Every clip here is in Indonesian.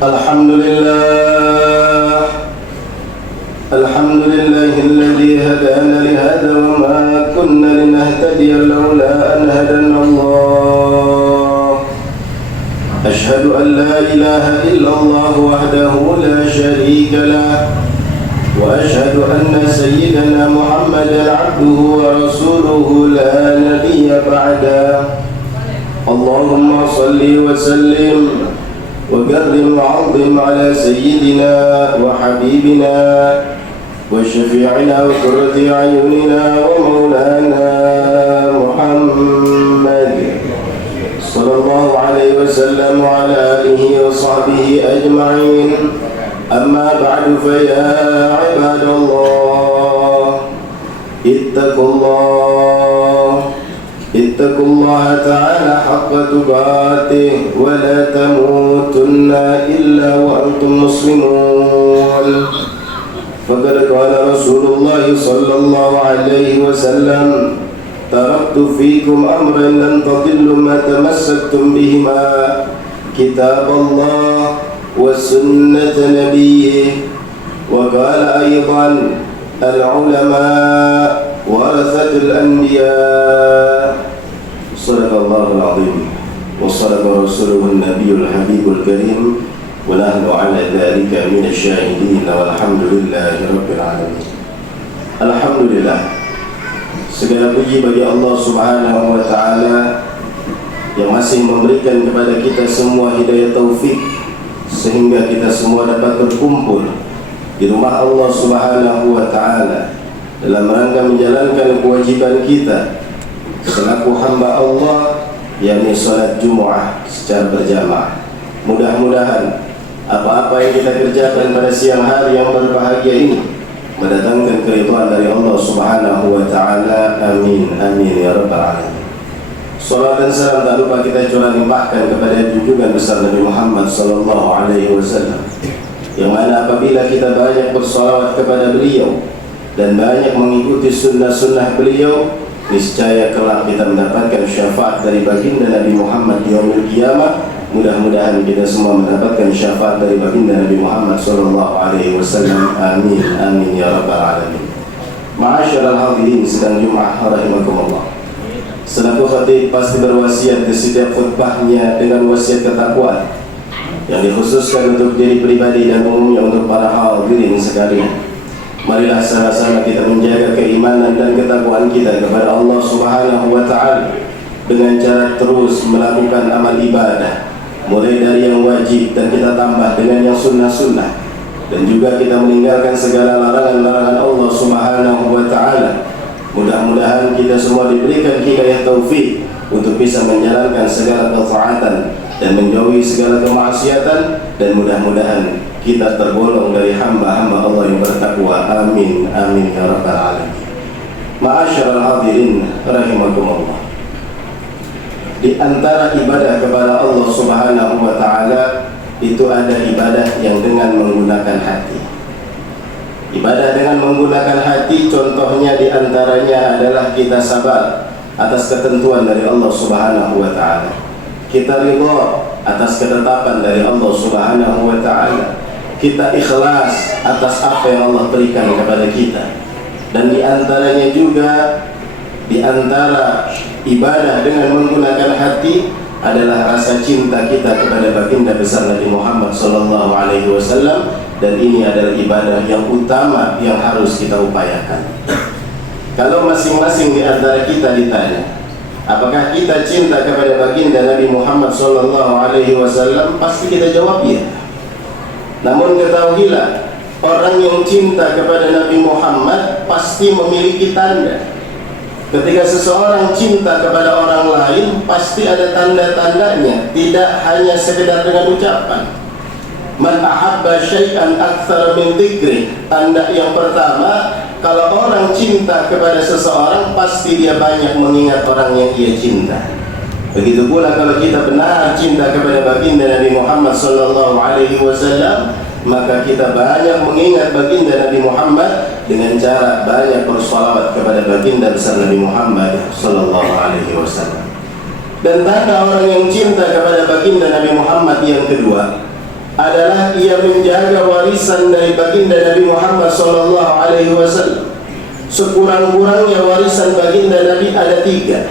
الحمد لله الحمد لله الذي هدانا لهذا وما كنا لنهتدي لولا أن هدانا الله أشهد أن لا إله إلا الله وحده لا شريك له وأشهد أن سيدنا محمدا عبده ورسوله لا نبي بعده اللهم صل وسلم وكرم وعظم على سيدنا وحبيبنا وشفيعنا وقرة أعيننا ومولانا محمد صلى الله عليه وسلم وعلى آله وصحبه أجمعين. أما بعد فيا عباد الله اتقوا الله تعالى حق تقاته ولا تموتن إلا وأنتم مسلمون. فقد قال رسول الله صلى الله عليه وسلم تركت فيكم أمرا لن تضلوا ما تمسكتم بهما كتاب الله وسنة نبيه. وقال أيضا العلماء ورثة الأنبياء. صدق الله العظيم وصدق رسوله النبي الحبيب الكريم ونحن على ذلك من الشاهدين والحمد لله رب العالمين. Alhamdulillah, segala puji bagi Allah Subhanahu wa Ta'ala yang masih memberikan kepada kita semua hidayah taufik sehingga kita semua dapat berkumpul di rumah Allah Subhanahu wa Ta'ala dalam rangka menjalankan kewajiban kita selaku hamba Allah, yakni salat Jumu'ah secara berjamaah. Mudah-mudahan apa-apa yang kita kerjakan pada siang hari yang berbahagia ini mendatangkan keridhaan dari Allah Subhanahu wa Ta'ala. Amin amin ya rabbal alamin. Salat dan salam tak lupa kita curah limpahkan kepada junjungan besar Nabi Muhammad sallallahu alaihi wasallam, yang mana apabila kita banyak bersalawat kepada beliau dan banyak mengikuti sunnah-sunnah beliau, niscaya kelak kita mendapatkan syafaat dari baginda Nabi Muhammad di yaumil qiyamah. Mudah-mudahan kita semua mendapatkan syafaat dari baginda Nabi Muhammad sallallahu alaihi wasallam. Amin amin ya rabbal alamin. Ma'asyiral hadirin sedang Jumat rahimakumullah. Selaku khatib pasti berwasiat di setiap khutbahnya dengan wasiat ketakwaan yang dikhususkan untuk diri pribadi dan umumnya untuk para hadirin sekalian. Marilah sama-sama kita menjaga keimanan dan ketakwaan kita kepada Allah Subhanahu wa Ta'ala dengan cara terus melakukan amal ibadah, mulai dari yang wajib dan kita tambah dengan yang sunnah-sunnah, dan juga kita meninggalkan segala larangan-larangan Allah Subhanahu wa Ta'ala. Mudah-mudahan kita semua diberikan hidayah taufik untuk bisa menjalankan segala ketaatan dan menjauhi segala kemaksiatan, dan mudah-mudahan kita tergolong dari hamba-hamba Allah yang bertakwa. Amin amin ya rabbal alamin. Ma'asyiral hadirin rahimakumullah. Di antara ibadah kepada Allah Subhanahu wa Ta'ala itu ada ibadah yang dengan menggunakan hati. Ibadah dengan menggunakan hati, contohnya di antaranya adalah kita sabar atas ketentuan dari Allah Subhanahu wa Ta'ala. Kita ridha atas ketetapan dari Allah Subhanahu wa Ta'ala. Kita ikhlas atas apa yang Allah berikan kepada kita. Dan di antaranya juga, di antara ibadah dengan menggunakan hati adalah rasa cinta kita kepada baginda besar Nabi Muhammad sallallahu alaihi wasallam, dan ini adalah ibadah yang utama yang harus kita upayakan. Kalau masing-masing di antara kita ditanya, apakah kita cinta kepada baginda Nabi Muhammad sallallahu alaihi wasallam, pasti kita jawab ya. Namun ketahuilah, orang yang cinta kepada Nabi Muhammad pasti memiliki tanda. Ketika seseorang cinta kepada orang lain, pasti ada tanda-tandanya, tidak hanya sekedar dengan ucapan. Man ahabba syai'an aktsara min dzikri. Tanda yang pertama, kalau orang cinta kepada seseorang, pasti dia banyak mengingat orang yang ia cinta. Begitu pula kalau kita benar cinta kepada baginda Nabi Muhammad sallallahu alaihi wasallam, maka kita banyak mengingat baginda Nabi Muhammad dengan cara banyak bersalawat kepada baginda besar Nabi Muhammad sallallahu alaihi wasallam. Dan tanda orang yang cinta kepada baginda Nabi Muhammad yang kedua, adalah ia menjaga warisan dari baginda Nabi Muhammad SAW. Sekurang-kurangnya warisan baginda Nabi ada 3.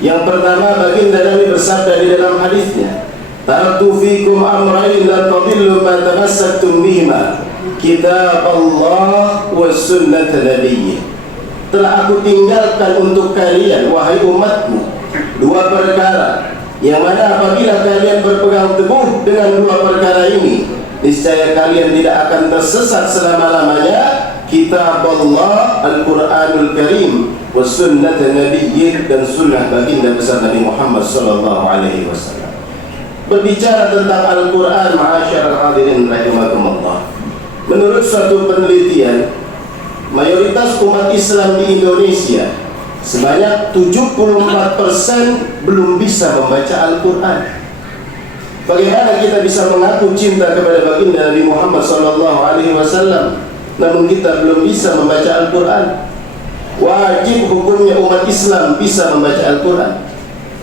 Yang pertama, baginda Nabi bersabda di dalam hadisnya, "Taraktu fikum amrayn lan tadillu ma tamassaktum bihima, kitab Allah wa sunnat Nabi." Telah aku tinggalkan untuk kalian, wahai umatku, 2 perkara yang mana apabila kalian berpegang teguh dengan 2 perkara ini, niscaya kalian tidak akan tersesat selama-lamanya. Kitab Allah, Al-Quranul Karim, wa sunnat Nabiyyin, dan sunnah baginda besar Nabi Muhammad SAW. Berbicara tentang Al-Quran, ma'asyiral hadirin rahimakumullah, menurut suatu penelitian, mayoritas umat Islam di Indonesia sebanyak 74% belum bisa membaca Al-Quran. Bagaimana kita bisa mengaku cinta kepada baginda Nabi Muhammad SAW, namun kita belum bisa membaca Al-Quran? Wajib hukumnya umat Islam bisa membaca Al-Quran.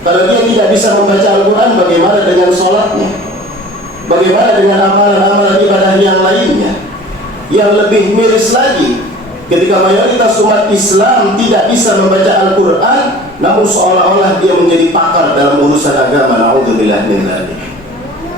Kalau dia tidak bisa membaca Al-Quran, bagaimana dengan sholatnya? Bagaimana dengan amalan-amalan ibadah yang lainnya? Yang lebih miris lagi, ketika mayoritas umat Islam tidak bisa membaca Al-Quran, namun seolah-olah dia menjadi pakar dalam urusan agama. Na'udzubillah min dzalik.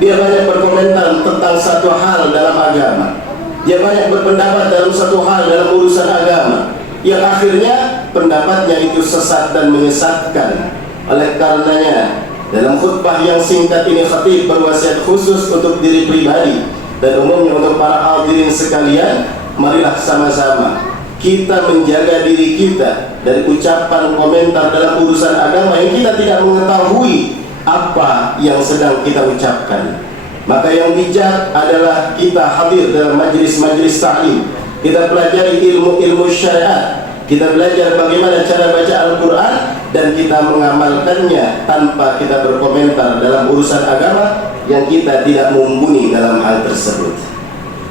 Dia banyak berkomentar tentang satu hal dalam agama, dia banyak berpendapat dalam satu hal dalam urusan agama, yang akhirnya pendapatnya itu sesat dan menyesatkan. Oleh karenanya, dalam khutbah yang singkat ini, khatib berwasiat khusus untuk diri pribadi dan umumnya untuk para hadirin sekalian. Marilah sama-sama kita menjaga diri kita dari ucapan komentar dalam urusan agama yang kita tidak mengetahui apa yang sedang kita ucapkan. Maka yang bijak adalah kita hadir dalam majlis-majlis ta'lim, kita pelajari ilmu-ilmu syariat, kita belajar bagaimana cara baca Al-Quran, dan kita mengamalkannya tanpa kita berkomentar dalam urusan agama yang kita tidak mumpuni dalam hal tersebut.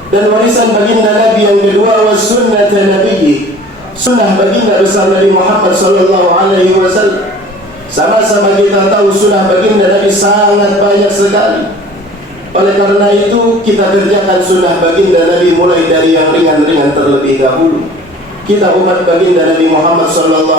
Dan warisan baginda Nabi yang kedua, was sunnat Nabi, sunnah baginda besar Nabi Muhammad SAW. Sama-sama kita tahu sunnah baginda Nabi sangat banyak sekali. Oleh karena itu, kita kerjakan sunnah baginda Nabi mulai dari yang ringan-ringan terlebih dahulu. Kita umat baginda Nabi Muhammad SAW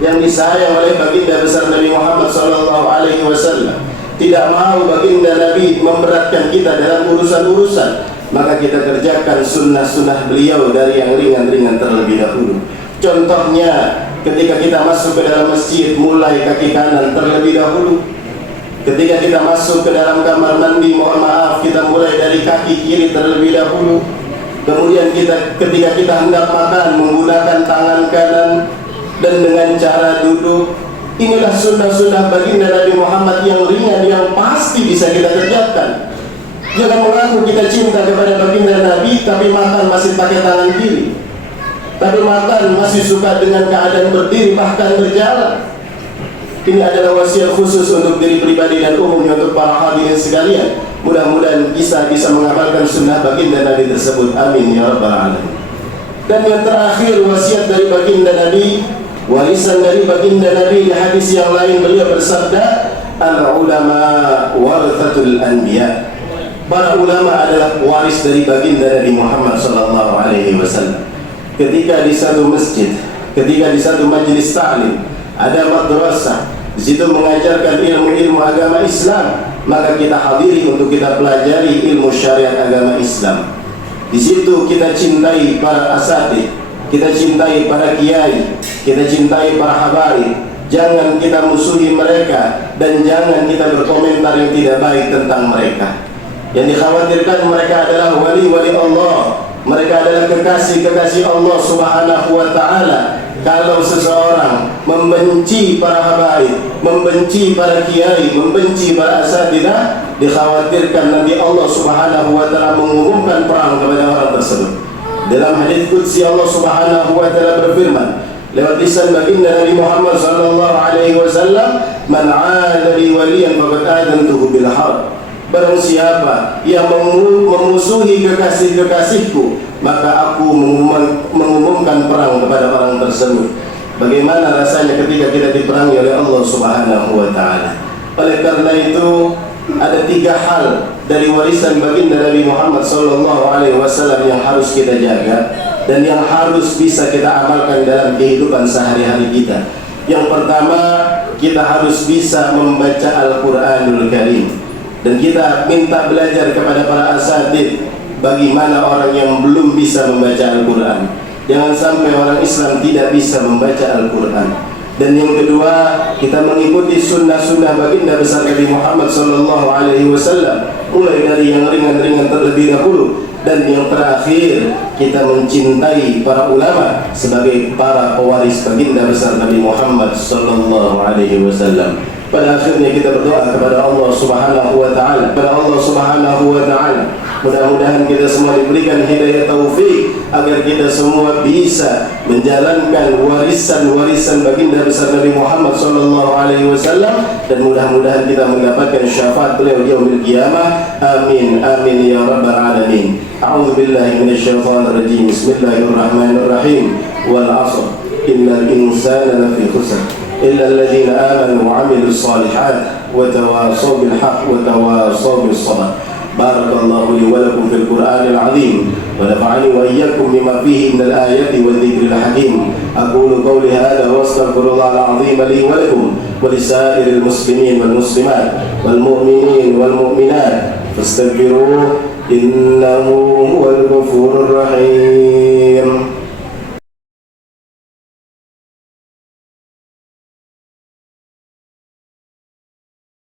yang disayang oleh baginda besar Nabi Muhammad SAW, tidak mau baginda Nabi memberatkan kita dalam urusan-urusan, maka kita kerjakan sunnah-sunnah beliau dari yang ringan-ringan terlebih dahulu. Contohnya, ketika kita masuk ke dalam masjid, mulai kaki kanan terlebih dahulu. Ketika kita masuk ke dalam kamar mandi, mohon maaf, kita mulai dari kaki kiri terlebih dahulu. Kemudian ketika kita hendak makan, menggunakan tangan kanan dan dengan cara duduk. Inilah sunnah-sunnah baginda Nabi Muhammad yang ringan, yang pasti bisa kita kerjakan. Jangan mengaku kita cinta kepada baginda Nabi, tapi makan masih pakai tangan kiri, tapi makan masih suka dengan keadaan berdiri, bahkan berjalan. Ini adalah wasiat khusus untuk diri pribadi dan umumnya untuk para hadirin sekalian. Mudah-mudahan kita bisa mengamalkan sunnah baginda Nabi tersebut. Amin ya rabbal alamin. Dan yang terakhir, wasiat dari baginda Nabi, warisan dari baginda Nabi, di hadis yang lain beliau bersabda, al-ulama warathatul anbiya. Para ulama adalah waris dari baginda Nabi Muhammad SAW. Ketika di satu masjid, ketika di satu majlis ta'lim ada madrasah, di situ mengajarkan ilmu-ilmu agama Islam, maka kita hadiri untuk kita pelajari ilmu syariat agama Islam. Di situ kita cintai para asatidz, kita cintai para kiai, kita cintai para habaib. Jangan kita musuhi mereka dan jangan kita berkomentar yang tidak baik tentang mereka. Yang dikhawatirkan mereka adalah wali-wali Allah, mereka adalah kekasih-kekasih Allah Subhanahu wa ta'ala. Kalau seseorang membenci para habaib, membenci para kiai, membenci para asatidzah, dikhawatirkan nanti Allah Subhanahu wa ta'ala mengumumkan perang kepada orang tersebut. Dalam hadis qudsi Allah Subhanahu wa ta'ala berfirman lewat lisan baginda Nabi Muhammad SAW, "Man 'ada li waliyan faqad adantuhu bil harb." Barang siapa yang memusuhi kekasih-kekasihku, maka aku mengumumkan perang kepada orang tersebut. Bagaimana rasanya ketika kita diperangi oleh Allah Subhanahu wa ta'ala. Oleh karena itu, ada 3 hal dari warisan baginda Nabi Muhammad SAW yang harus kita jaga dan yang harus bisa kita amalkan dalam kehidupan sehari-hari kita. Yang pertama, kita harus bisa membaca Al-Quranul Karim, dan kita minta belajar kepada para asatidz bagaimana orang yang belum bisa membaca Al-Quran. Jangan sampai orang Islam tidak bisa membaca Al-Quran. Dan yang kedua, kita mengikuti sunnah-sunnah baginda besar Nabi Muhammad SAW, mulai dari yang ringan-ringan terlebih dahulu, dan yang terakhir kita mencintai para ulama sebagai para pewaris baginda besar Nabi Muhammad SAW. Pada akhirnya kita berdoa kepada Allah Subhanahu wa taala, mudah-mudahan kita semua diberikan hidayah taufik agar kita semua bisa menjalankan warisan baginda besar Nabi Muhammad SAW, dan mudah-mudahan kita mendapatkan syafaat beliau di yaumil qiyamah. Amin amin ya rabbal alamin. A'udzu billahi minasyaitonir rajim. Bismillahirrahmanirrahim. Wal 'ashr innal insana lafi khusr illa alladhina amanu wa 'amilus shalihat wa tawassaw bil haqq wa tawassaw bis sabr. Barakallahu li wa lakum fil Qur'anil 'azim wa nafa'ani wa iyyakum bima fihi minal ayati wa dhikril hakim. Aqulu qawli hadha wa astaghfirullahal 'azim li wa lakum wa lisairil muslimin wal muslimat wal mu'minin wal mu'minat fastaghfiruhu innahu huwal ghafurur rahim.